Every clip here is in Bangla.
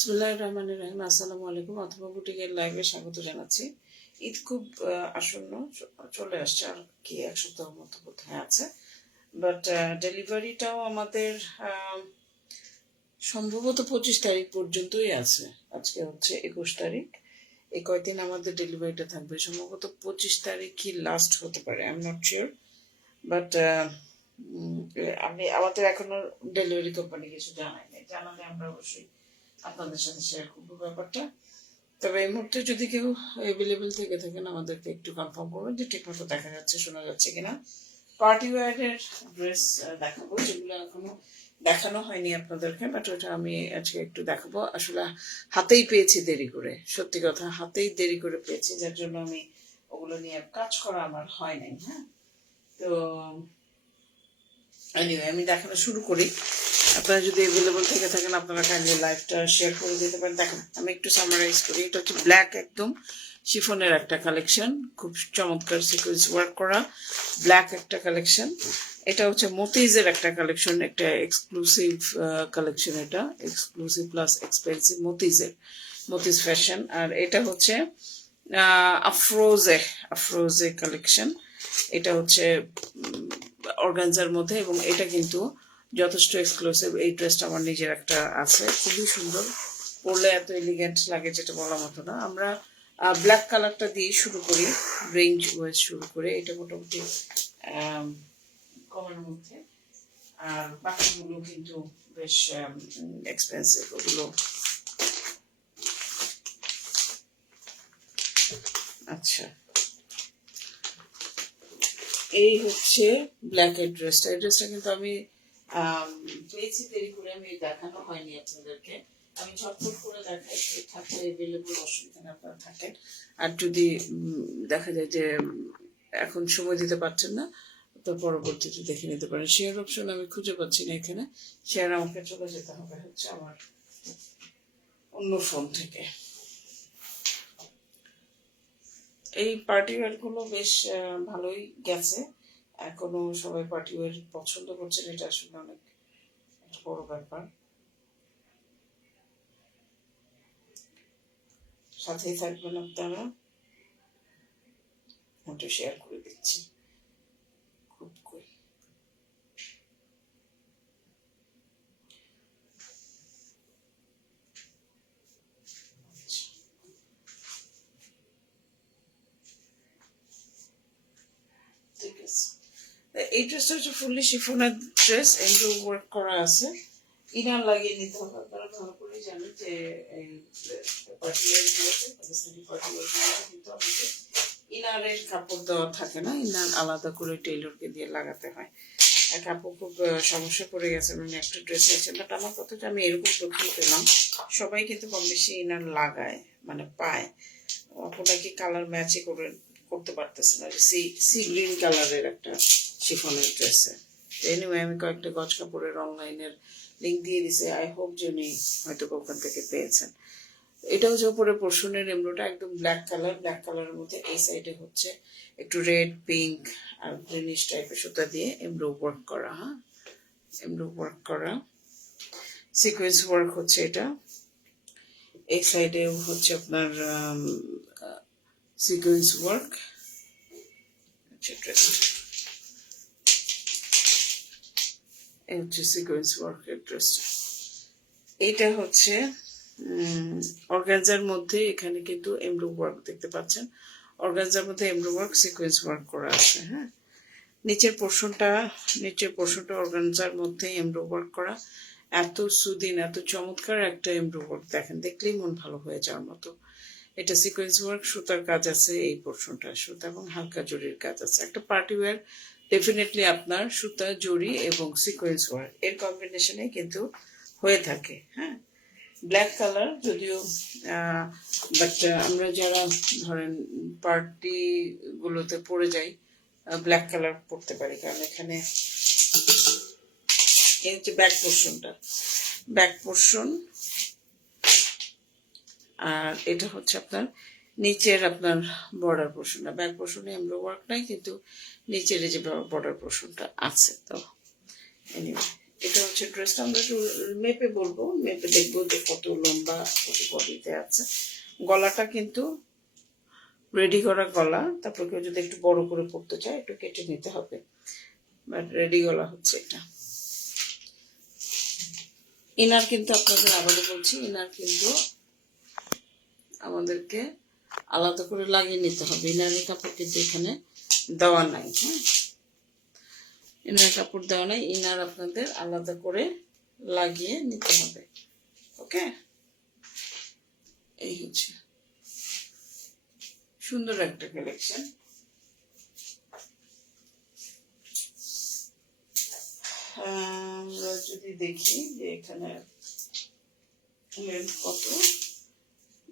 বিসমিল্লাহির রহমানির রহিম। আসসালামু আলাইকুম। অথবা বুটিকের লাইভে স্বাগত জানাচ্ছি। ঈদ খুব আসন্ন চলে আসছে, আর কি এক সপ্তাহ মতো বোধহয় আছে। বাট ডেলিভারিটাও আমাদের সম্ভবত 25 তারিখ পর্যন্তই আছে। আজকে হচ্ছে 21 তারিখ। এই কয়দিন আমাদের ডেলিভারিটা থাকবে। সম্ভবত 25 তারিখই লাস্ট হতে পারে, I am not sure. But আমাদের এখনো ডেলিভারি কোম্পানি কিছু জানায়নি। জানালে আমরা অবশ্যই আপনাদের সাথে শেয়ার করবো ব্যাপারটা। তবে এই মুহূর্তে যদি কেউ অ্যাভেলেবেল থেকে থাকেন, আমাদেরকে একটু কনফার্ম করবেন যে ঠিকমতো দেখা যাচ্ছে, শোনা যাচ্ছে কিনা। পার্টি ওয়্যারের ড্রেস দেখাবো, যেগুলো এখনো দেখানো হয়নি আপনাদেরকে, বাট ওটা আমি আজকে একটু দেখাবো। আসলে হাতেই পেয়েছি দেরি করে, সত্যি কথা হাতেই দেরি করে পেয়েছি, যার জন্য আমি ওগুলো নিয়ে কাজ করা আমার হয় নাই। হ্যাঁ, তো এনিওয়ে আমি দেখানো শুরু করি। আপনারা যদি অ্যাভেলেবল থেকে থাকেন, আপনারা কাইন্ডলি লাইভটা শেয়ার করে দিতে পারেন। দেখেন, আমি একটু সামারাইজ করি। এটা হচ্ছে ব্ল্যাক একদম শিফনের একটা কালেকশন, খুব চমৎকার সিকোয়েন্স ওয়ার্ক করা ব্ল্যাক একটা কালেকশন। এটা হচ্ছে মতিজের একটা কালেকশন, একটা এক্সক্লুসিভ কালেকশন। এটা এক্সক্লুসিভ প্লাস এক্সপেন্সিভ মতিজ ফ্যাশন। আর এটা হচ্ছে আফরোজে কালেকশন। এটা হচ্ছে অর্গানজার মধ্যে, এবং এটা কিন্তু যথেষ্ট এক্সক্লুসিভ। এই ড্রেসটা আমার নিজের একটা আছে, খুবই সুন্দর, পরলে এত এলিগেন্ট লাগে যেটা বলার মতো না। আমরা ব্ল্যাক কালারটা দিয়ে শুরু করি, রেঞ্জ ওয়াইজ শুরু করে। এটা মোটামুটি কমের মধ্যে, আর বাকিগুলো কিন্তু বেশ এক্সপেন্সিভ। ওগুলো আচ্ছা, এই হচ্ছে ব্ল্যাক এর ড্রেসটা। এই ড্রেসটা কিন্তু আমি পেয়েছি দেরি করে, আমি দেখানো হয়নি আপনাদেরকে। আমি ঝটফট করে দেখাই, থাকলে অ্যাভেলেবল, অসুবিধা না আপনারা থাকেন। আর যদি দেখা যায় যে এখন সময় দিতে পারছেন না, তো পরবর্তীতে দেখে নিতে পারেন। শেয়ার অপশন আমি খুঁজে পাচ্ছি না এখানে। শেয়ার আমাকে চলে যেতে হবে হচ্ছে আমার অন্য ফোন থেকে। এই পার্টি ওয়্যারগুলো বেশ ভালোই গেছে, এখনো সবাই পার্টি ওয়্যার পছন্দ করছেন। এটা আসলে অনেক একটা বড় ব্যাপার। সাথেই থাকবেন আপনারা, একটু শেয়ার করে দিচ্ছি খুব করে। ঠিক আছে, এই ড্রেসটা হচ্ছে ফুললি শিফনের ড্রেস, এমব্রয়ডারি ওয়ার্ক করা আছে। ইনার লাগিয়ে নিতে হবে। আপনারা ভালো করে জানেন যে এই পার্টি ওয়্যারগুলোতে, পাকিস্তানি পার্টি ওয়্যারগুলোতে কিন্তু আমাদের ইনারের কাপড় দেওয়া থাকে না, ইনার আলাদা করে টেইলরকে দিয়ে লাগাতে হয়। এক আপু খুব সমস্যা পড়ে গেছে, মানে একটা ড্রেস আছে। বাট আমার কথাটা আমি এরকম প্রথম পেলাম, সবাই কিন্তু কম বেশি ইনার লাগায়, মানে পায়। আপু নাকি কালার ম্যাচই করতে পারতেছে না, সি গ্রিন কালারের একটা শিফনের ড্রেসে। এনিওয়ে আমি কয়েকটা গজ কাপড়ের অনলাইনের লিঙ্ক দিয়ে দিছে, আই হোপ যে উনি হয়তো ওখান থেকে পেয়েছেন। এটা হচ্ছে উপরে পোর্শনের এমব্রয়ডারি, একদম ব্ল্যাক কালার। ব্ল্যাক কালারের মধ্যে এই সাইডে হচ্ছে একটু রেড, পিঙ্ক আর গ্রিনিশ টাইপের সুতা দিয়ে এমব্রয়ডারি ওয়ার্ক করা। হ্যাঁ, এমব্রয়ডারি ওয়ার্ক করা সিকোয়েন্স ওয়ার্ক হচ্ছে এটা। এই সাইডে হচ্ছে আপনার সিকোয়েন্স ওয়ার্ক। এই হচ্ছে সিকোয়েন্স ওয়ার্কের ড্রেসটা। এইটা হচ্ছে অর্গানজার মধ্যে, এখানে কিন্তু এমব্রয়ডারি ওয়ার্ক দেখতে পাচ্ছেন। অর্গানজার মধ্যে এমব্রয়ডারি ওয়ার্ক, সিকোয়েন্স ওয়ার্ক করা আছে। হ্যাঁ, নিচের পোর্শনটা অর্গানজার মধ্যে এমব্রয়ডারি ওয়ার্ক করা। এত সুদিন, এত চমৎকার একটা এমব্রয়ডারি ওয়ার্ক, দেখেন দেখলেই মন ভালো হয়ে যাওয়ার মতো। এটা সিকোয়েন্স ওয়ার্ক, সুতার কাজ আছে এই পোর্শনটা, সুতা এবং হালকা জরির কাজ আছে। একটা পার্টি ওয়্যার ডেফিনেটলি আপনার সুতা, জরি এবং সিকোয়েন্স ওয়ার্ক এর কম্বিনেশনে কিন্তু হয়ে থাকে। হ্যাঁ, ব্ল্যাক কালার যদিও, বাট আমরা যারা ধরেন পার্টি গুলোতে পরে যাই, ব্ল্যাক কালার পরতে পারি, কারণ এখানে এই হচ্ছে ব্যাক পোর্শনটা, ব্যাক পোর্শন। আর এটা হচ্ছে আপনার নিচের আপনার বর্ডার পোর্শনটা। ব্যাক পোর্শনে এমব্রয়ডারি ওয়ার্ক নাই, কিন্তু নিচের যে বর্ডার পোর্শনটা আছে। তো এনিওয়ে এটা হচ্ছে ড্রেসটা। আমরা একটু মেপে বলবো, মেপে দেখবো যে কত লম্বা কত বডিতে আছে। গলাটা কিন্তু রেডি করা গলা, তারপর কেউ যদি একটু বড় করে পড়তে চায় একটু কেটে নিতে হবে, বাট রেডি গলা হচ্ছে এটা। ইনার কিন্তু আপনাদের আবারও বলছি, ইনার কিন্তু আমাদেরকে আলাদা করে লাগিয়ে নিতে হবে। ইনারের কাপড় কিন্তু এখানে দেওয়া নাই, হ্যাঁ, ইনার কাপড় দেওয়া নাই, ইনার আপনাদের আলাদা করে লাগিয়ে নিতে হবে। ওকে, এই হচ্ছে সুন্দর একটা কালেকশন। আমরা যদি দেখি যে এখানে লেন্থ কত,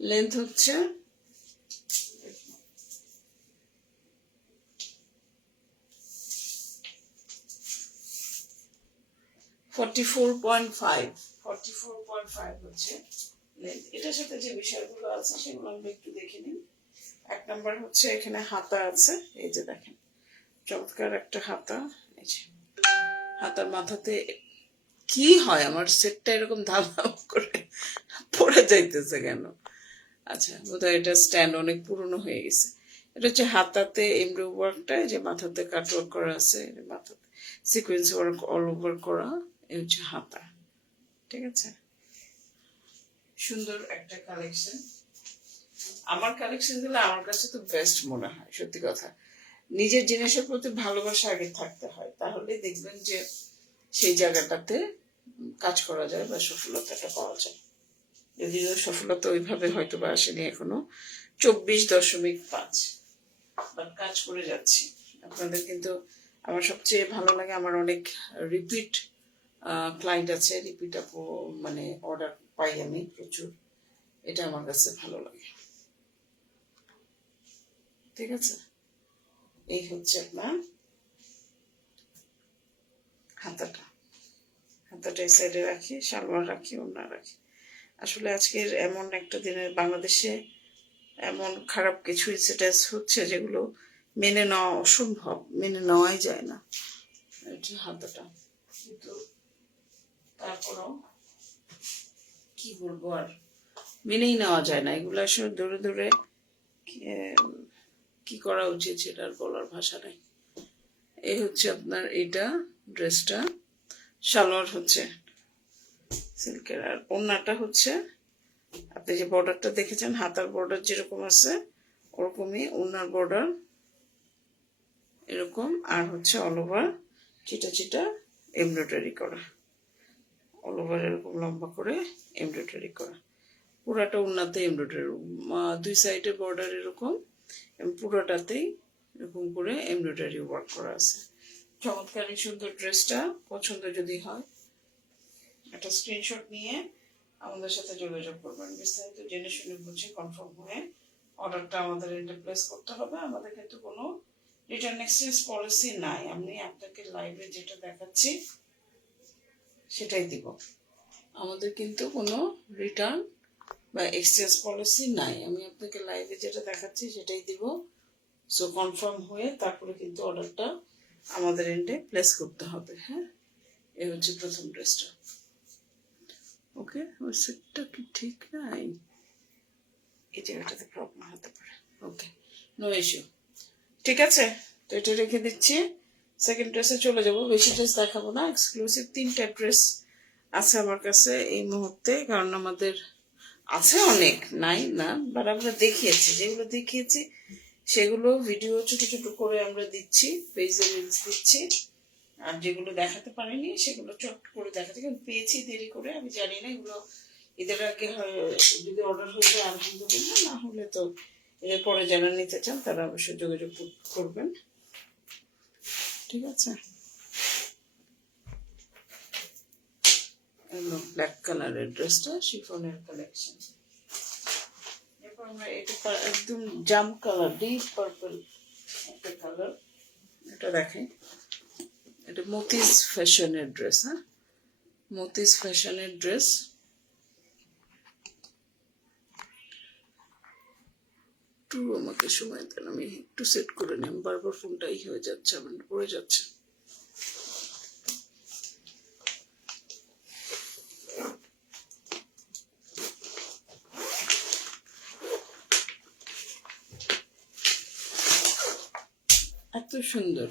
লেন্থ হচ্ছে 44.5 হচ্ছে লেন্থ। এটার সাথে যে বিষয়গুলো আছে সেগুলো আমরা একটু দেখে নিই। এক নাম্বার হচ্ছে এখানে হাতা আছে, এই যে দেখেন চমৎকার একটা হাতা। এই যে হাতার মাথাতে কি হয়, আমার সেটটা এরকম ধাপ ধাপ করে পড়ে যাইতেছে কেন? আচ্ছা, বোধহয় এটা স্ট্যান্ড অনেক পুরনো হয়ে গেছে। এটা হচ্ছে হাতাতে এমব্রয়ডারি ওয়ার্কটা, যে মাথাতে কাট ওয়ার্ক করা আছে, মাথাতে সিকোয়েন্স ওয়ার্ক অল ওভার করা, এই হচ্ছে হাতা। ঠিক আছে, সুন্দর একটা কালেকশন। আমার কালেকশন গুলো আমার কাছে তো বেস্ট মনে হয়, সত্যি কথা। নিজের জিনিসের প্রতি ভালোবাসা আগে থাকতে হয়, তাহলে দেখবেন যে সেই জায়গাটাতে কাজ করা যায় বা সফলতাটা পাওয়া যায়। যদিও সফলতা ওইভাবে হয়তো বা আসেনি এখনো, 24.5, বাট কাজ করে যাচ্ছি। আপনাদের কিন্তু আমার সবচেয়ে ভালো লাগে, আমার অনেক রিপিট ক্লায়েন্ট আছে, রিপিট মানে অর্ডার পাই আমি প্রচুর, এটা আমার কাছে ভালো লাগে। ঠিক আছে, এই হচ্ছে আপনার হাতাটা। হাতাটা এই সাইডে রাখি, সালোয়ার রাখি, ওড়না রাখি। আসলে আজকের এমন একটা দিনে বাংলাদেশে এমন খারাপ কিছু ইনসিডেন্স হচ্ছে যেগুলো মেনে নেওয়া অসম্ভব, মেনে নেওয়াই যায় না। এটা হাতাটা, কিন্তু তারপরও কি বলবো, আর মেনেই নেওয়া যায় না। এগুলো আসলে ধরে ধরে কি করা উচিত সেটার বলার ভাষা নেই। এই হচ্ছে আপনার এটা ড্রেসটা, সালোয়ার হচ্ছে সিল্কের, আর ওড়নাটা হচ্ছে আপনি যে বর্ডারটা দেখেছেন, হাতার বর্ডার যেরকম আছে ওরকমই ওড়নার বর্ডার এরকম, আর হচ্ছে অল ওভার চিটা চিটা এমব্রয়ডারি করা, অল ওভার এরকম লম্বা করে এমব্রয়ডারি করা, পুরাটা ওড়নাতে এমব্রয়ডারি, দুই সাইডে বর্ডার এরকম, পুরোটাতেই এরকম করে এমব্রয়ডারি ওয়ার্ক করা আছে। চমৎকার সুন্দর ড্রেসটা পছন্দ যদি হয় একটা স্ক্রিনশট নিয়ে আমাদের সাথে যোগাযোগ করবেন, বিস্তারিত জেনে শুনে বুঝে কনফার্ম হয়ে অর্ডারটা আমাদের এন্ডে প্লেস করতে হবে। আমাদের কিন্তু কোনো রিটার্ন এক্সচেঞ্জ পলিসি নাই, আমি আপনাকে লাইভে যেটা দেখাচ্ছি সেটাই দিব। আমাদের কিন্তু কোনো রিটার্ন বা এক্সচেঞ্জ পলিসি নাই, আমি আপনাকে লাইভে যেটা দেখাচ্ছি সেটাই দিব। সো কনফার্ম হয়ে তারপরে কিন্তু অর্ডারটা আমাদের এন্ডে প্লেস করতে হবে। হ্যাঁ, এই হচ্ছে প্রথম ড্রেসটা। ওকে, ওর সেটটা কি ঠিক নাই, এই জায়গাটাতে প্রবলেম হতে পারে। ওকে, নো ইস্যু, ঠিক আছে। তো এটা রেখে দিচ্ছি, সেকেন্ড ড্রেসে চলে যাব। বেশি ড্রেস দেখাবো না, এক্সক্লুসিভ 3টা ড্রেস আছে আমার কাছে এই মুহূর্তে, কারণ আমাদের আছে অনেক, নাই না, বাট আমরা দেখিয়েছি, যেগুলো দেখিয়েছি সেগুলো ভিডিও ছোট ছোট করে আমরা দিচ্ছি, পেজে রিলস দিচ্ছি, আর যেগুলো দেখাতে পারিনি সেগুলো চট করে দেখাচ্ছি, কারণ পেয়েছি দেরি করে, আমি জানি না এগুলো ঈদের আগে যদি অর্ডার হয়ে যায় আলহামদুলিল্লাহ, না হলে তো এর পরে যারা নিতে চান তারা অবশ্যই যোগাযোগ করবেন। ঠিক আছে, ব্ল্যাক কালারের ড্রেসটা শিফনের কালেকশন। এরপর আমরা এটা একদম জাম কালার, ডিপ পার্পল একটা কালার, এটা দেখাই। এটা মতিজ ফ্যাশনের ড্রেস, হ্যাঁ, মতিজ ফ্যাশনের ড্রেস। একটু আমাকে সময় দেন, আমি একটু সেট করে নিই, বারবার ফোনটাই হয়ে যাচ্ছে, আমার পড়ে যাচ্ছে। এত সুন্দর,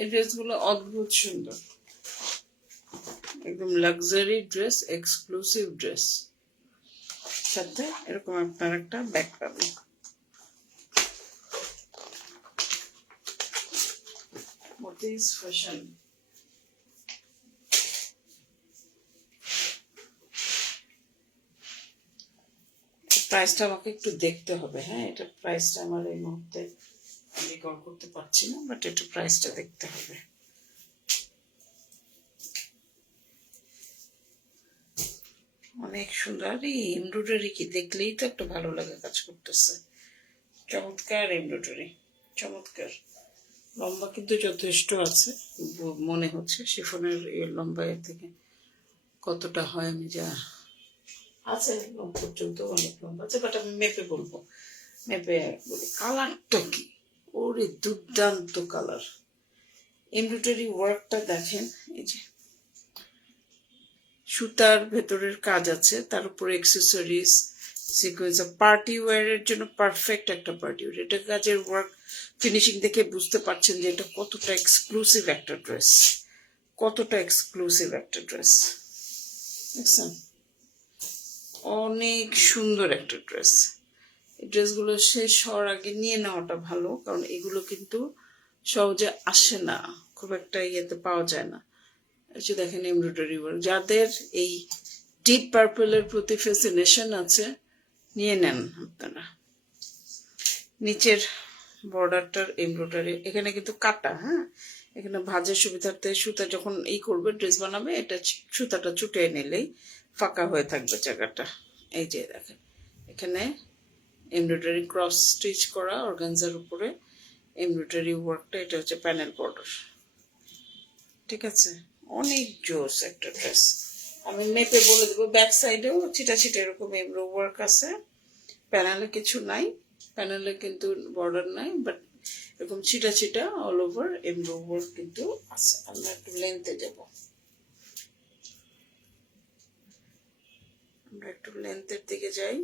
এই ড্রেসগুলো অদ্ভুত সুন্দর, একদম লাক্সারি ড্রেস, এক্সক্লুসিভ ড্রেস, সাথে এরকম আপনার একটা ব্যাগ পাবেন। মতিস ফ্যাশন। প্রাইসটা আমাকে একটু দেখতে হবে, হ্যাঁ, এটা প্রাইসটা আমার এই মুহূর্তে রিকল করতে পারছি না, বাট এটা প্রাইসটা দেখতে হবে। অনেক সুন্দর, আর এই এমব্রয়ডারি কি দেখলেই তো একটা ভালো লাগে কাজ করতেছে, চমৎকার এমব্রয়ডারি, চমৎকার। লম্বা কিন্তু যথেষ্ট আছে মনে হচ্ছে, শিফনের লম্বা এর থেকে কতটা হয় আমি যা আছে পর্যন্ত অনেক লম্বা আছে, বাট আমি মেপে বলবো, মেপে বলি। কালারটা কি, ওরে দুর্দান্ত কালার। এমব্রয়ডারি ওয়ার্কটা দেখেন, এই যে সুতার ভেতরের কাজ আছে, তার উপরে অ্যাক্সেসরিজ সিকোয়েন্স, পার্টি ওয়্যারের জন্য পারফেক্ট একটা পার্টি ওয়্যার। এটা কাজের ওয়ার্ক ফিনিশিং দেখে বুঝতে পারছেন যে এটা কতটা এক্সক্লুসিভ একটা ড্রেস, কতটা এক্সক্লুসিভ একটা ড্রেস। দেখছেন, অনেক সুন্দর একটা ড্রেস। এই ড্রেসগুলো শেষ হওয়ার আগে নিয়ে নেওয়াটা ভালো, কারণ এগুলো কিন্তু সহজে আসে না, খুব একটা ইয়েতে পাওয়া যায় না। এই যে দেখেন এমব্রয়ডারি ওয়ার্ক, যাদের এই ডিপ পার্পলের প্রতি ফ্যাসিনেশন আছে নিয়ে নেন আপনারা। নিচের বর্ডারটার এমব্রয়ডারি এখানে কিন্তু কাটা, হ্যাঁ, এখানে ভাজের সুবিধার্থে সুতা যখন এই করবে ড্রেস বানাবে, এটা সুতাটা ছুটে নিলেই ফাঁকা হয়ে থাকবে জায়গাটা। এই যে দেখেন এখানে এমব্রয়ডারি ক্রস স্টিচ করা অর্গানজার উপরে এমব্রয়ডারি ওয়ার্কটা, এটা হচ্ছে প্যানেল বর্ডার। ঠিক আছে, অনেক জোস একটা ড্রেস। আমি মেপে বলে দেবো, ব্যাক সাইডেও ছিটা ছিটা এরকম এমব্রো ওয়ার্ক আছে, প্যানেলে কিছু নাই, প্যানেলে কিন্তু বর্ডার নাই, বাট এরকম ছিটা ছিটা অল ওভার এমব্রো ওয়ার্ক কিন্তু আছে। আমরা একটু লেন্থে যাব, আমরা একটু লেন্থের দিকে যাই।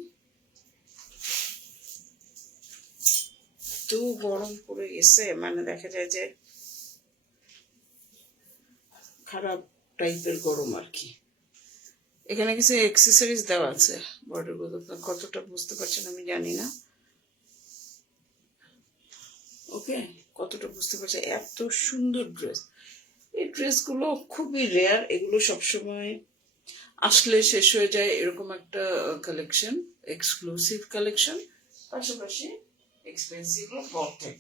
এত গরম পড়ে গেছে, মানে দেখা যায় যে খারাপ টাইপের গরম আর কি। এখানে কিছু অ্যাক্সেসরিজ দেওয়া আছে বর্ডারগুলো, কতটা বুঝতে পারছেন আমি জানি না, ওকে, কতটা বুঝতে পারছে। এত সুন্দর ড্রেস, এই ড্রেসগুলো খুবই রেয়ার, এগুলো সবসময় আসলে শেষ হয়ে যায়, এরকম একটা কালেকশন, এক্সক্লুসিভ কালেকশন, পাশাপাশি এক্সপেন্সিভও বটে।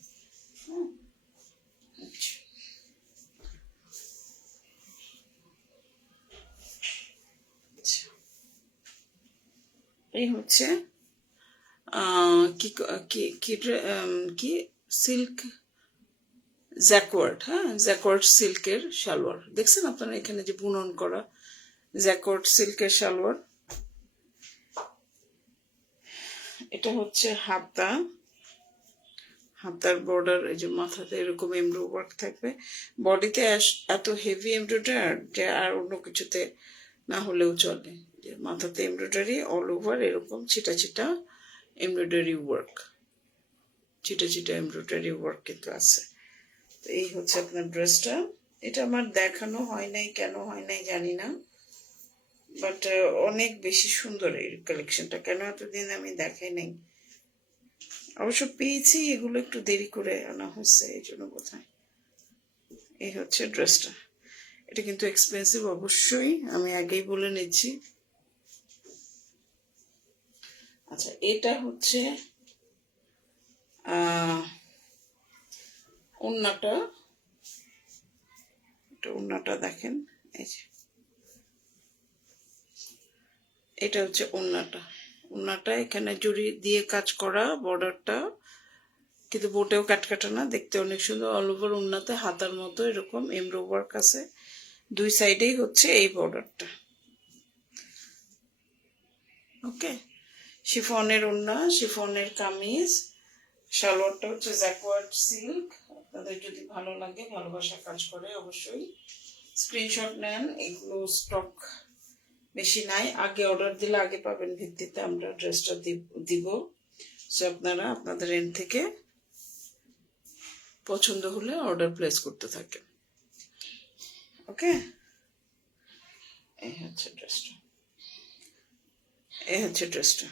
এই হচ্ছে কি সিল্ক জ্যাকওয়ার্ড, হ্যাঁ, জ্যাকওয়ার্ড সিল্কের সালোয়ার। দেখছেন আপনারা এখানে যে বুনন করা জ্যাকওয়ার্ড সিল্কের সালোয়ার। এটা হচ্ছে হাতা, হাতার বর্ডার, এই যে মাথাতে এরকম এমব্রো ওয়ার্ক থাকবে, বডিতে এত হেভি এমব্রয়ডারি যে আর অন্য কিছুতে না হলেও চলে। যে মাথাতে এমব্রয়ডারি অল ওভার এরকম ছিটা ছিটা এমব্রয়ডারি ওয়ার্ক, ছিটা ছিটা এমব্রয়ডারি ওয়ার্ক কিন্তু আছে। তো এই হচ্ছে আপনার ড্রেসটা। এটা আমার দেখানো হয় নাই, কেন হয় নাই জানি না, বাট অনেক বেশি সুন্দর এই কালেকশনটা, কেন এতদিন আমি দেখাই নাই। অবশ্য পেয়েছি, এগুলো একটু দেরি করে আনা হয়েছে এই জন্য বোধহয়। এই হচ্ছে ড্রেসটা, এটা কিন্তু এক্সপেন্সিভ অবশ্যই, আমি আগেই বলে নিচ্ছি। আচ্ছা, এটা হচ্ছে ওড়নাটা, এটা ওড়নাটা দেখেন, এই যে এটা হচ্ছে ওড়নাটা, ওড়নাটা এখানে জুড়ি দিয়ে কাজ করা, বর্ডারটা কিন্তু বোটেও কাটকাটা না, দেখতে অনেক সুন্দর। অল ওভার ওড়নাতে হাতার মতো এরকম এমব্রো ওয়ার্ক আছে, দুই সাইডেই হচ্ছে এই বর্ডারটা। ওকে, শিফনের ওড়না, শিফনের কামিজ, সালোয়ারটা হচ্ছে জ্যাকওয়ার্ড সিল্ক। আপনাদের যদি ভালো লাগে, ভালোবাসা কাজ করে, অবশ্যই স্ক্রিনশট নেন। এগুলো স্টক বেশি নাই, আগে অর্ডার দিলে আগে পাবেন ভিত্তিতে আমরা ড্রেসটা দিব। সো আপনারা আপনাদের এন্ড থেকে পছন্দ হলে অর্ডার প্লেস করতে থাকেন। ওকে, এই হচ্ছে ড্রেসটা, এই হচ্ছে ড্রেসটা।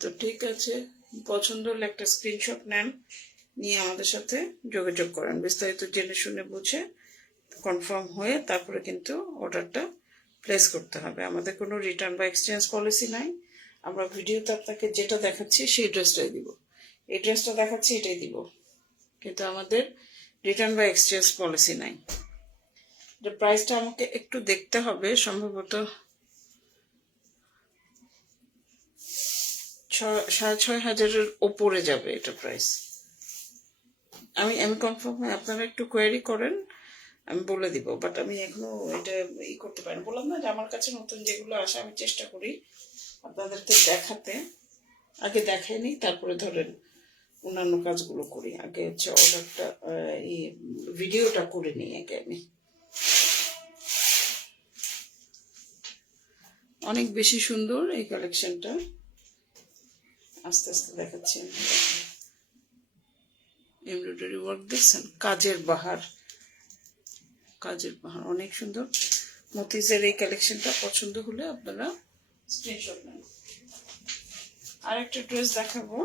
তো ঠিক আছে, পছন্দ হলে একটা স্ক্রিনশট নেন, নিয়ে আমাদের সাথে যোগাযোগ করেন, বিস্তারিত জেনে শুনে বুঝে কনফার্ম হয়ে তারপরে কিন্তু অর্ডারটা প্লেস করতে হবে। আমাদের কোনো রিটার্ন বা এক্সচেঞ্জ পলিসি নাই। আমরা ভিডিওতে আপনাকে যেটা দেখাচ্ছি সেই ড্রেসটাই দিব, এই ড্রেসটা দেখাচ্ছি এটাই দিব, কিন্তু আমাদের রিটার্ন বা এক্সচেঞ্জ পলিসি নাই। যে প্রাইসটা আমাকে একটু দেখতে হবে, সম্ভবত 6,500-এর ওপরে যাবে এটা প্রাইস। আমি কনফার্ম হয় আপনারা একটু কোয়েরি করেন, আমি বলে দিব, বাট আমি এখনো এটা করতে পারি না। বললাম না যে আমার কাছে নতুন যেগুলো আসে আমি চেষ্টা করি আপনাদেরকে দেখাতে, আগে দেখাইনি তারপরে ধরেন অন্যান্য কাজগুলো করি। আগে হচ্ছে অর্ডারটা ভিডিওটা করে নিই আগে আমি। অনেক বেশি সুন্দর এই কালেকশনটা, আস্তে আস্তে দেখাচ্ছি। এমব্রয়ডারি ওয়ার্ক দেখছেন, কাজের বাহার, কাজের বাহার অনেক সুন্দর। মতিজের এই কালেকশনটা পছন্দ হলে আপনারা স্ক্রিনশট নেন। আরেকটা ড্রেস দেখাবো,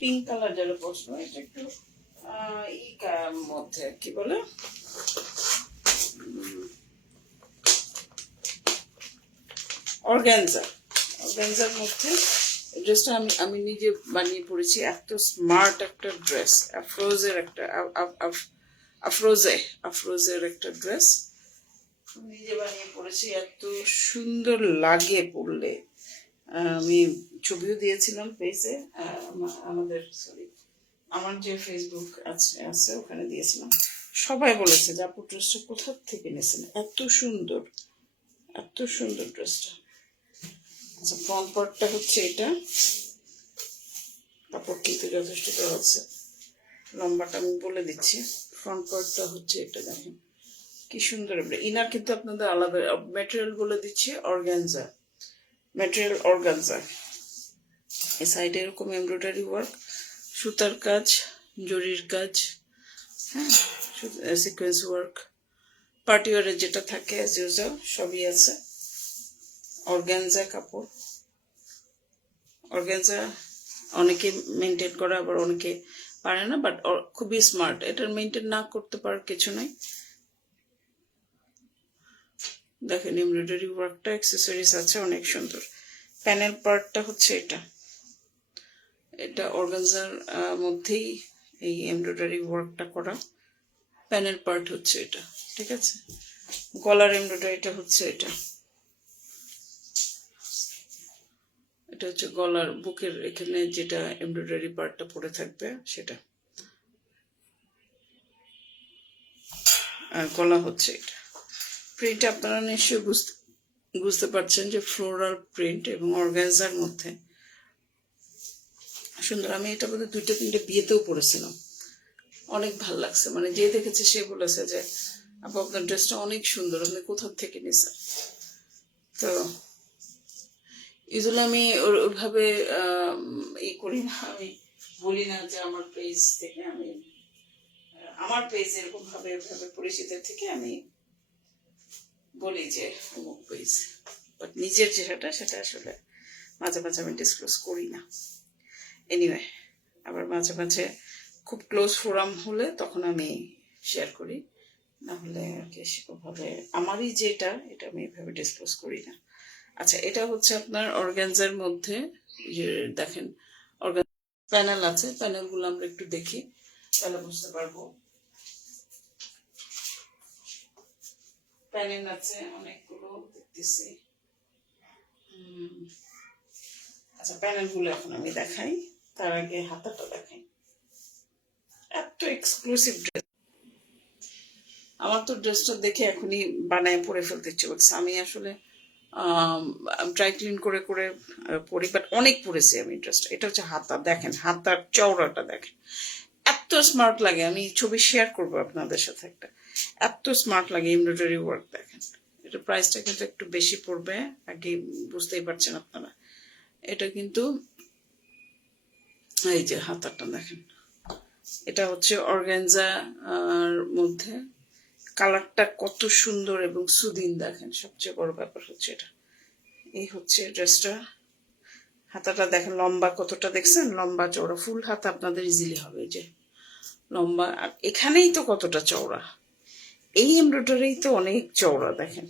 পিঙ্ক কালার যারা পছন্দ, এটা একটু মধ্যে কি বলে অর্গানজা, অর্গানজার মধ্যে ড্রেসটা আমি নিজে বানিয়ে পড়েছি। এত স্মার্ট একটা ড্রেস, আফরোজের একটা আফরোজের একটা ড্রেস নিজে বানিয়ে পড়েছি। এত সুন্দর লাগে পরলে, আমি ছবিও দিয়েছিলাম পেজে, আমার যে ফেসবুক আছে ওখানে দিয়েছিলাম। সবাই বলেছে যে আপু ড্রেসটা কোথা থেকে নিয়েছেন, এত সুন্দর, এত সুন্দর ড্রেসটা। আচ্ছা, ফ্রন্ট পার্টটা হচ্ছে এটা, কাপড় কিন্তু যথেষ্ট দেওয়া আছে, লম্বাটা আমি বলে দিচ্ছি। ফ্রন্ট পার্টটা হচ্ছে এটা, দেখেন কি সুন্দর। ইনার কিন্তু আপনাদের আলাদা ম্যাটেরিয়াল বলে দিচ্ছি, অর্গানজা ম্যাটেরিয়াল, অর্গানজা। এই সাইডে এরকম এমব্রয়ডারি ওয়ার্ক, সুতার কাজ, জরির কাজ, হ্যাঁ, সিকোয়েন্স ওয়ার্ক, পার্টি ওয়ারের যেটা থাকে অ্যাজ ইউজুয়াল সবই আছে। অর্গানজা কাপড়, অর্গানজা অনেকে মেনটেন করে, আবার অনেকে পারে না, বাট খুবই স্মার্ট। এটার মেনটেন না করতে পারার কিছু নাই। দেখেন এমব্রয়ডারি ওয়ার্কটা, অ্যাক্সেসরিজ আছে অনেক সুন্দর। প্যানেল পার্টটা হচ্ছে এটা, এটা অর্গানজার মধ্যেই এই এমব্রয়ডারি ওয়ার্কটা করা। প্যানেল পার্ট হচ্ছে এটা, ঠিক আছে। গলার এমব্রয়ডারিটা হচ্ছে এটা, এটা হচ্ছে গলার বুকের এখানে যেটা এমব্রয়ডারি পার্টটা পড়ে থাকবে সেটা, আর গলা হচ্ছে এটা। প্রিন্ট আপনারা নিশ্চয়ই বুঝতে পারছেন যে ফ্লোরাল প্রিন্ট এবং অর্গানজার মধ্যে সুন্দর। আমি এটা বোধহয় 2-3টে বিয়েতেও পরেছিলাম, অনেক ভাল লাগছে। মানে যে দেখেছে সে বলেছে যে আপু আপনার ড্রেসটা অনেক সুন্দর, আপনি কোথা থেকে নিয়েছেন। তো ইউজুয়ালি আমি ওইভাবে করি না, আমি বলি না যে আমার পেজ থেকে, আমি আমার পেজ এরকম ভাবে পরিচিতের থেকে আমি বলি যে অমুক পেজ, বাট নিজের যেটা সেটা আসলে মাঝে মাঝে আমি ডিসক্লোজ করি না। এনিওয়ে, আবার মাঝে মাঝে খুব ক্লোজ ফোরাম হলে তখন আমি শেয়ার করি, না হলে আর কি ওভাবে আমারই যেটা এটা আমি এভাবে ডিসক্লোজ করি না। আচ্ছা, এটা হচ্ছে আপনার অর্গানজার মধ্যে, যে দেখেন অর্গান প্যানেল আছে, প্যানেলগুলো আমরা একটু দেখি তাহলে বুঝতে পারবো। প্যানেল আছে অনেকগুলো দেখতেছি। আচ্ছা, প্যানেলগুলো এখন আমি দেখাই, তার আগে হাতাটা দেখাই। এত এক্সক্লুসিভ ড্রেস, আমার তো ড্রেসটা দেখে এখনই বানায় পরে ফেলতে ইচ্ছে করছে। আমি আসলে ড্রাই ক্লিন করে করে পরি, বাট অনেক পরেছি আমি ড্রেসটা। এটা হচ্ছে হাতা, দেখেন হাতার চওড়াটা দেখেন, এত স্মার্ট লাগে। আমি ছবি শেয়ার করবো আপনাদের সাথে একটা, এত স্মার্ট লাগে। এমব্রয়ডারি ওয়ার্ক দেখেন, এটা প্রাইসটা কিন্তু একটু বেশি পড়বে, আগে বুঝতেই পারছেন আপনারা। এটা কিন্তু এই যে হাতাটা দেখেন, এটা হচ্ছে অর্গানজা মধ্যে। কালারটা কত সুন্দর এবং সুদিন, দেখেন সবচেয়ে বড় ব্যাপার হচ্ছে এটা। এই হচ্ছে ড্রেসটা। হাতাটা দেখেন লম্বা কতটা, দেখছেন লম্বা চওড়া, ফুল হাতা আপনাদের ইজিলি হবে। এই যে লম্বা, আর এখানেই তো কতটা চওড়া, এই এমব্রয়ডারি তো অনেক চওড়া দেখেন।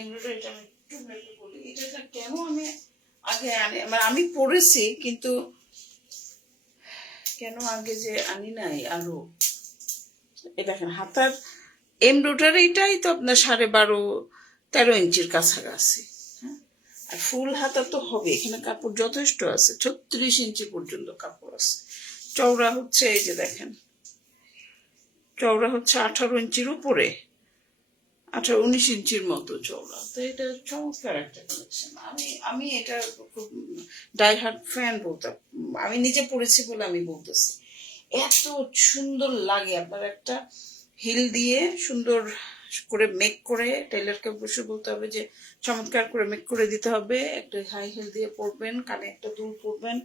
এমব্রয়ডারিটা আমি একটু বলি, এটা কেন আমি আগে আনি, মানে আমি পড়েছি কিন্তু কেন আগে যে আনি নাই আরো। এই দেখেন হাতার এমব্রয়ডারিটাই তো আপনার 12.5-13 ইঞ্চির কাছাকাছি। হ্যাঁ, আর ফুল হাতা তো হবে, এখানে কাপড় যথেষ্ট আছে, 36 ইঞ্চি পর্যন্ত কাপড় আছে। চওড়া হচ্ছে এই যে দেখেন, চওড়া হচ্ছে 18 ইঞ্চির উপরে, 18-19 ইঞ্চির মতো চওড়া। তো এটা চমৎকার একটা কালেকশন। আমি এটা খুব ডাই হার্ট ফ্যান বলতাম, আমি নিজে পড়েছি বলে আমি বলতেছি। এত সুন্দর লাগে, আপনার একটা হিল দিয়ে সুন্দর করে মেক করে, টেইলারকে অবশ্যই বলতে হবে যে চমৎকার করে মেক করে দিতে হবে। একটা হাই হিল দিয়ে পরবেন, কানে একটা দুল পরবেন,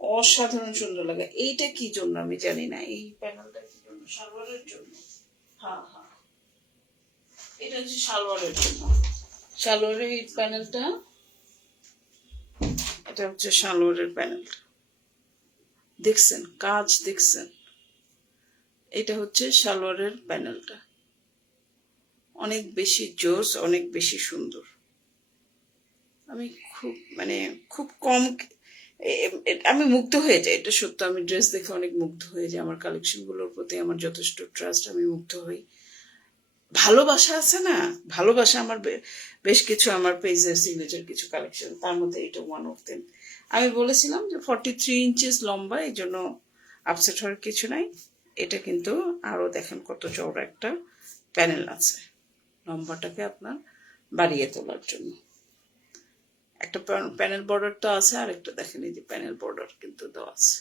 অসাধারণ সুন্দর লাগে। এইটা কি জন্য আমি জানি না, এই প্যানেলটা কি জন্য, সালোয়ারের জন্য। হ্যাঁ হ্যাঁ, এটা হচ্ছে সালোয়ারের জন্য, সালোয়ারের এই প্যানেলটা, এটা হচ্ছে সালোয়ারের প্যানেলটা, দেখছেন কাজ দেখছেন, এটা হচ্ছে সালোয়ারের প্যানেলটা, অনেক বেশি জোস, অনেক বেশি সুন্দর। আমি খুব কম আমি মুগ্ধ হয়ে যাই, এটা সত্য। আমি ড্রেস দেখে অনেক মুগ্ধ হয়ে যাই, আমার কালেকশনগুলোর প্রতি আমার যথেষ্ট ট্রাস্ট, আমি মুগ্ধ হই। ভালোবাসা আছে না, ভালোবাসা। আমার বেশ কিছু আমার পেজের সিগনেচার কিছু কালেকশন, তার মধ্যে এটা ওয়ান অফ দেম। আমি বলেছিলাম যে 43 ইঞ্চিস লম্বা, এই জন্য আপসেট হওয়ার কিছু নাই। এটা কিন্তু আরো দেখেন কত চওড়া একটা প্যানেল আছে, লম্বাটাকে আপনার বাড়িয়ে তোলার জন্য। একটা প্যানেল বর্ডার তো আছে, আর একটা দেখেন এই যে প্যানেল বর্ডার কিন্তু দেওয়া আছে।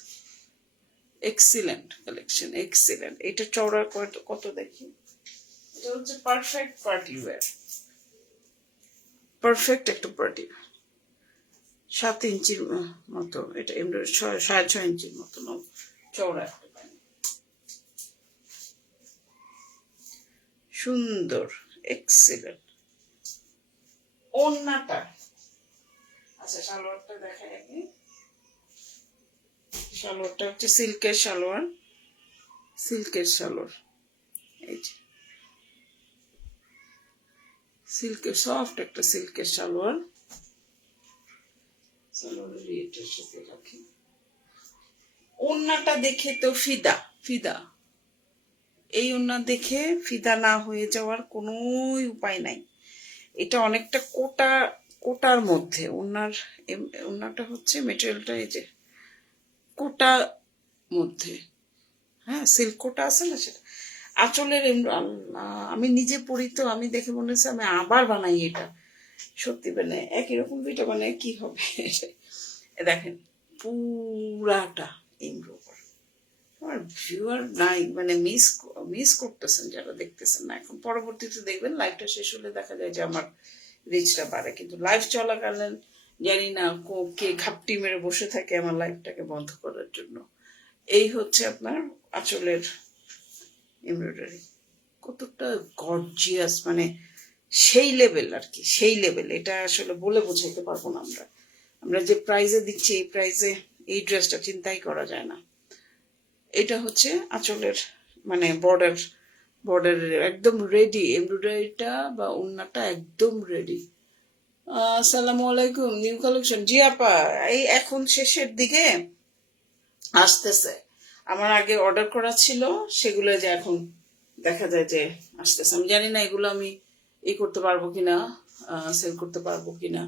Excellent collection, excellent. এটা চওড়া কত দেখি, এটা হচ্ছে পারফেক্ট পার্টি ওয়্যার, পারফেক্ট একটা পার্টি। 7 ইঞ্চির মতো, এটা এমনি 6.5 ইঞ্চির মতো চওড়া একটা প্যানেল, সুন্দর, এক্সিলেন্ট। ওন্নাটা, আচ্ছা সালোয়ারটা দেখাই আগে। সালোয়ারটা হচ্ছে সিল্কের সালোয়ার, সিল্কের সালোয়ার, এই যে সিল্কের সফট একটা সিল্কের সালোয়ার। সালোয়ারের এটার সাথে রাখি। ওন্নাটা দেখে তো ফিদা ফিদা, এই ওন্না দেখে ফিদা না হয়ে যাওয়ার কোনো উপায় নাই। এটা অনেকটা কোটার মধ্যে, ওন্নাটা হচ্ছে মেটেরিয়ালটা এই যে কোটা মধ্যে, হ্যাঁ সিল্ক কোটা আছে না সেটা। আঁচলের আমি নিজে পড়ি তো, আমি দেখে মনে হচ্ছে আমি আবার বানাই এটা, সত্যি মানে একই রকম দুইটা মানে কি হবে। দেখেন পুরাটা এমব্রয়ডারি, আমার ভিউয়ার নাই, মানে মিস করতেছেন যারা দেখতেছেন না এখন, পরবর্তীতে দেখবেন লাইভটা শেষ হলে দেখা যায় যে আমার রিচটা বাড়ে, কিন্তু লাইভ চলাকালীন জানি না কে ঘাপটি মেরে বসে থাকে আমার লাইভটাকে বন্ধ করার জন্য। এই হচ্ছে আপনার আঁচলের এমব্রয়ডারি, কতটা গর্জিয়াস, মানে সেই লেভেল আর কি, সেই লেভেল। এটা আসলে বলে বোঝাইতে পারবো না। আমরা যে প্রাইজে দিচ্ছি, এই প্রাইজে এই ড্রেসটা চিন্তাই করা যায় না। এটা হচ্ছে আঁচলের মানে বর্ডারের একদম রেডি, এমব্রয়ডারিটা বা ওড়নাটা একদম রেডি। আসসালামু আলাইকুম, নিউ কালেকশন। জি আপা, এই এখন শেষের দিকে আসতেছে, আমার আগে অর্ডার করা ছিল সেগুলো যে এখন দেখা যায় যে আসতেছে। আমি জানি না এগুলো আমি করতে পারবো কিনা, সেল করতে পারবো কিনা।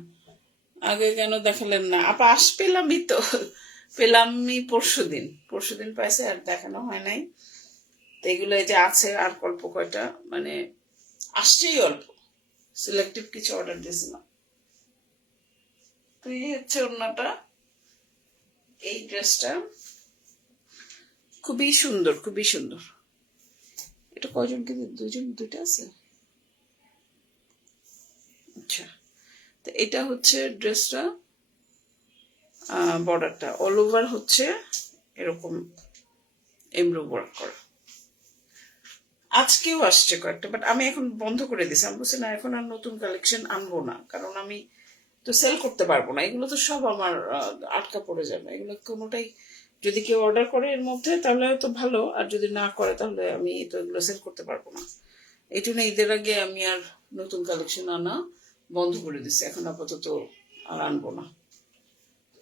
আগে কেন দেখালেন না আপা? পেলামই তো, পেলামই পরশুদিন পাইছে, আর দেখানো হয় নাই। তো এগুলো যে আছে আর অল্প কয়টা, মানে আসছেই অল্প, সিলেক্টিভ কিছু অর্ডার দিয়েছিলাম। তো এই হচ্ছে ওড়নাটা, এই ড্রেসটা খুবই সুন্দর, খুবই সুন্দর। এটা কয়জনকে, দুইটা আছে। আচ্ছা, তো এটা হচ্ছে ড্রেসটা, বর্ডারটা অল ওভার হচ্ছে এরকম এমব্রো ওয়ার্ক করা। আজকেও আসছে কয়েকটা, বাট আমি এখন বন্ধ করে দিছি। আমি বলছি না, এখন আর নতুন কালেকশন আনবো না, কারণ আমি তো সেল করতে পারবো না। এগুলো তো সব আমার আটকা পড়ে যাবে। এগুলো কোনোটাই যদি কেউ অর্ডার করে এর মধ্যে তাহলে হয়তো ভালো, আর যদি না করে তাহলে আমি তো এগুলো সেল করতে পারবো না। এই জন্য ঈদের আগে আমি আর নতুন কালেকশন আনা বন্ধ করে দিচ্ছি। এখন আপাতত আর আনবো না।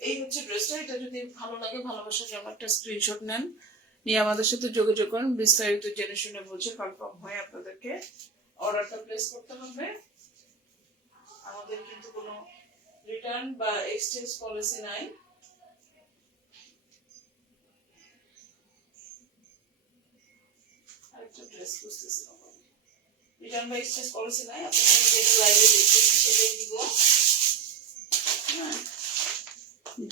এই হচ্ছে ড্রেসটা। এটা যদি ভালো লাগে, ভালোবাসার জন্য একটা স্ক্রিনশট নেন, নিয়ে আমাদের সাথে যোগাযোগ করেন। বিস্তারিত জেনে শুনে বুঝে কনফার্ম হয়ে আপনাদেরকে অর্ডারটা প্লেস করতে হবে। আমাদের কিন্তু কোনো রিটার্ন বা এক্সচেঞ্জ পলিসি নাই। আরেকটা ড্রেস বুঝতেছিলাম, রিটার্ন বা এক্সচেঞ্জ পলিসি নাই। আপনাদের যেটা লাইভে দেখছি সেটাই দিব।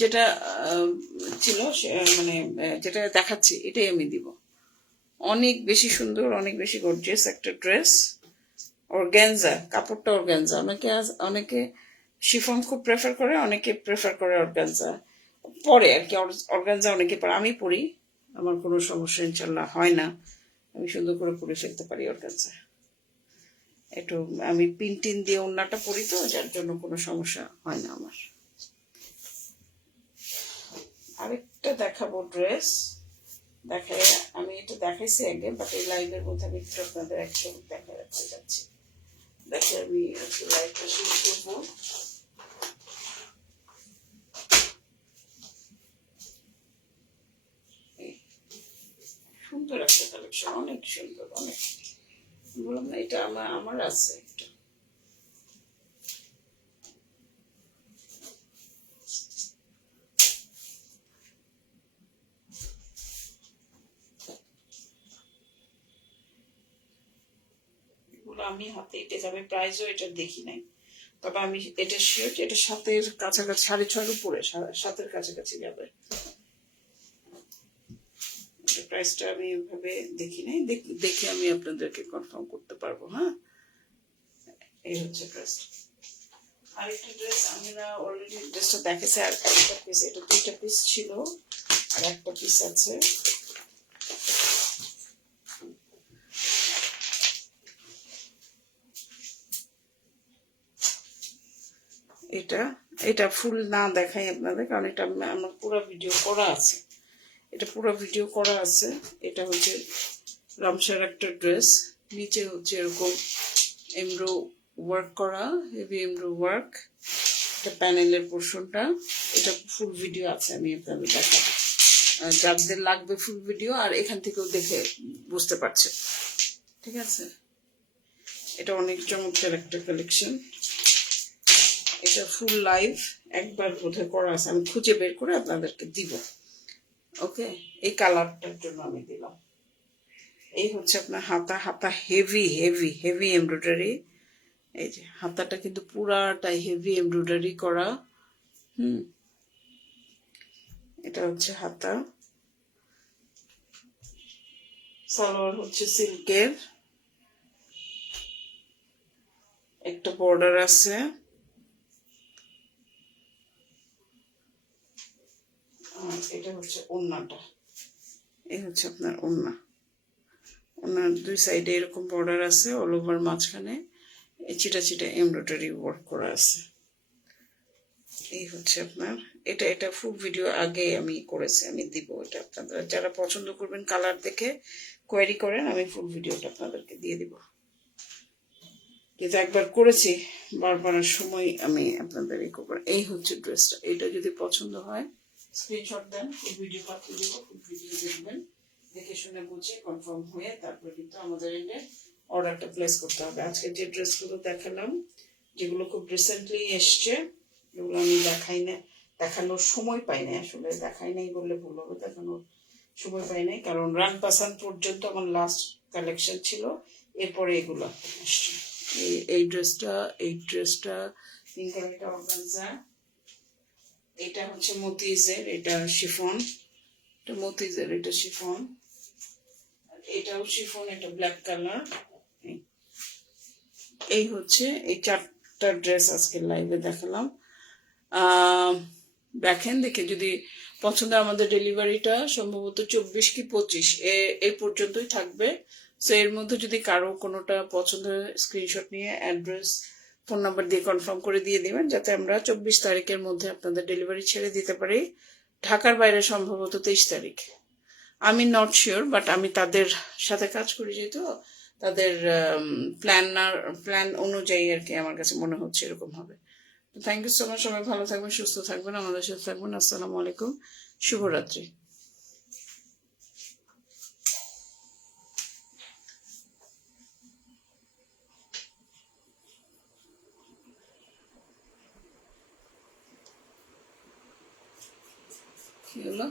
যেটা ছিল মানে যেটা দেখাচ্ছি এটাই আমি দিব। অনেক বেশি সুন্দর, অনেক বেশি গর্জিয়াস একটা ড্রেস। অর্গানজা, কাপড়টা অর্গানজা। অনেকে শিফন খুব প্রেফার করে, অনেকে প্রেফার করে অর্গানজা। পরে আর কি অর্গানজা অনেকে পরে, আমি পরি, আমার কোনো সমস্যা ইনশাল্লাহ হয় না। আমি সুন্দর করে পরে ফেলতে পারি অর্গানজা। একটু আমি পিন টিন দিয়ে ওড়নাটা পরি তো, যার জন্য কোনো সমস্যা হয় না আমার। আরেকটা দেখাবো ড্রেস। দেখায় আমি এটা দেখাইছি আগে, বাট এই লাইভের মধ্যে আমি একটু আপনাদের একসঙ্গে দেখা যাচ্ছি। দেখে আমি একটু লাইভটা শুরু করবো। সুন্দর একটা কালেকশন, অনেক সুন্দর, অনেক। বললাম না, এটা আমার আছে একটা। আমি হাতে এটা যাবে, প্রাইসও এটা দেখি নাই, তবে আমি এটা শিওর এটা 7-এর কাছাকাছি, 6.5-এর উপরে, 7-এর কাছাকাছি যাবে। প্রাইসটা আমি ওইভাবে দেখি নাই, দেখে আমি আপনাদেরকে কনফার্ম করতে পারবো। হ্যাঁ, এই হচ্ছে ড্রেসটা। আরেকটা ড্রেস আমরা অলরেডি ড্রেসটা দেখেছি, আর একটা পিস, এটা 2টা পিস ছিল আর একটা পিস আছে। এটা ফুল না দেখাই আপনাদের, কারণ এটা আমার পুরো ভিডিও করা আছে। এটা হচ্ছে রামসার একটা ড্রেস। নিচে হচ্ছে এরকম এমব্রো ওয়ার্ক করা, হেভি এমব্রো ওয়ার্ক। এটা প্যানেলের পোর্শনটা। এটা ফুল ভিডিও আছে, আমি আপনাদের দেখাবো। যাদের লাগবে ফুল ভিডিও, আর এখান থেকেও দেখে বুঝতে পারছে। ঠিক আছে, এটা অনেক চমৎকার একটা কালেকশন। এটা ফুল লাইভ একবার বোধহয় করা আছে, আমি খুঁজে বের করে আপনাদেরকে দিব। ওকে, এই কালারটার জন্য আমি দিলাম। এই হচ্ছে আপনার হাতা হেভি হেভি হেভি এমব্রয়ডারি। এই যে হাতাটা কিন্তু পুরাটাই হেভি এমব্রয়ডারি করা। এটা হচ্ছে হাতা। সালোয়ার হচ্ছে সিল্কের, একটা বর্ডার আছে। এটা হচ্ছে ওড়নাটা। এই হচ্ছে আপনার ওড়না। ওনার 2 সাইডে এরকম বর্ডার আছে, অল ওভার মাঝখানে চিটা চিটা এমব্রয়ডারি ওয়ার্ক করা আছে। এই হচ্ছে আপনার এটা ফুল ভিডিও আগে আমি করেছি, আমি দিব। এটা আপনারা যারা পছন্দ করবেন কালার দেখে কোয়েরি করেন, আমি ফুল ভিডিওটা আপনাদেরকে দিয়ে দিব। কিন্তু একবার করেছি, বারবার সময় আমি আপনাদের এই হচ্ছে ড্রেসটা। এটা যদি পছন্দ হয় স্ক্রিনশট দেন, ফুল ভিডিও পাঠিয়ে দেবো। ফুল ভিডিও দেখবেন, দেখে শুনে বুঝে কনফার্ম হয়ে তারপর কিন্তু আমাদের এনে অর্ডারটা প্লেস করতে হবে। আজকে যে ড্রেসগুলো দেখালাম, যেগুলো খুব রিসেন্টলি এসছে, এগুলো আমি দেখানোর সময় পাই নাই। আসলে দেখাই নাই বললে ভুল হবে, দেখানোর সময় পাই নাই, কারণ রান পাসান পর্যন্ত আমার লাস্ট কালেকশন ছিল, এরপরে এগুলো আসছে। এই ড্রেসটা পিঙ্ক কালার, এটা অর্গানজা। এটা হচ্ছে মতিজের, এটা শিফন। এটা মতিজের, এটা শিফন। এটাও শিফন, এটা ব্ল্যাক কালার। এই হচ্ছে এই 4টা ড্রেস আজকে লাইভে দেখালাম। দেখেন, দেখে যদি পছন্দ আমাদের ডেলিভারিটা সম্ভবত 24 কি 25 এই পর্যন্তই থাকবে। সো এর মধ্যে যদি কারো কোনোটা পছন্দ হয় স্ক্রিনশট নিয়ে অ্যাড্রেস ফোন নাম্বার দিয়ে কনফার্ম করে দিয়ে দিবেন, যাতে আমরা 24 তারিখের মধ্যে আপনাদের ডেলিভারি ছেড়ে দিতে পারি। ঢাকার বাইরে সম্ভবত 23 তারিখ, আমি নট শিওর, বাট আমি তাদের সাথে কাজ করি যেহেতু তাদের প্ল্যান অনুযায়ী আর কি আমার কাছে মনে হচ্ছে এরকম হবে। থ্যাংক ইউ সো মাচ, সবাই ভালো থাকবেন, সুস্থ থাকবেন, আমাদের সাথে থাকবেন। আসসালামু আলাইকুম, শুভরাত্রি। কি হলো?